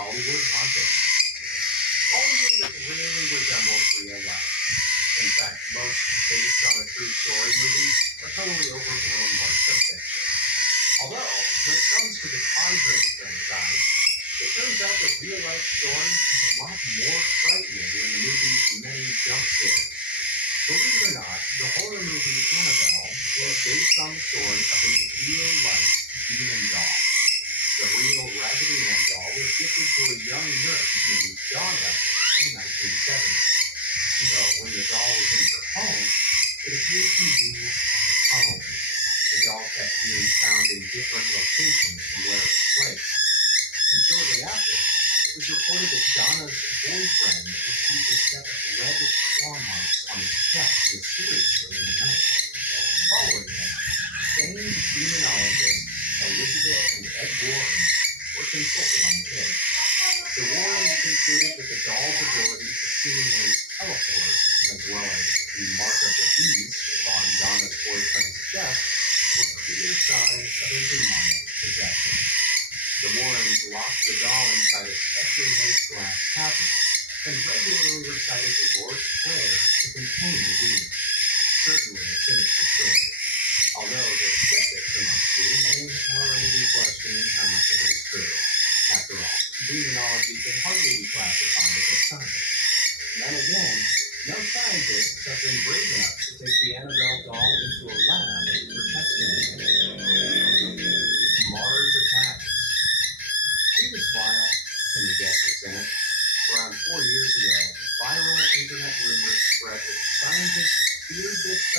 Hollywood haunting. Hollywood rarely resembles real life. In fact, most based on a true story movies are totally overblown works of fiction. Although, when it comes to the Conjuring franchise, it turns out that real life story is a lot more frightening than the movie's many jump scares. Believe it or not, the horror movie Annabelle is based on the story of a real life demon doll. The real Raggedy Ann doll was gifted to a young nurse named Donna in 1970. Though when the doll was in her home, it appeared to move on its own. The doll kept being found in different locations from where it was placed. And shortly after, it was reported that Donna's boyfriend received a set of red claw marks on his chest mysteriously in the night. Following this, famed demonologists Elizabeth and Ed Warren were consulted on the case. The Warrens concluded that the doll's ability to seemingly teleport, as well as the mark of the beast on Donna's boyfriend's chest, were clear signs of a demonic possession. The Warrens locked the doll inside a specially made glass cabinet and regularly recited the Lord's Prayer to contain the demon. Certainly a sinister story. Although the skeptics amongst you may already be questioning how much of it is true. After all, demonology can hardly be classified as a science. Then again, no scientists have been brave enough to take the Annabelle doll into a lab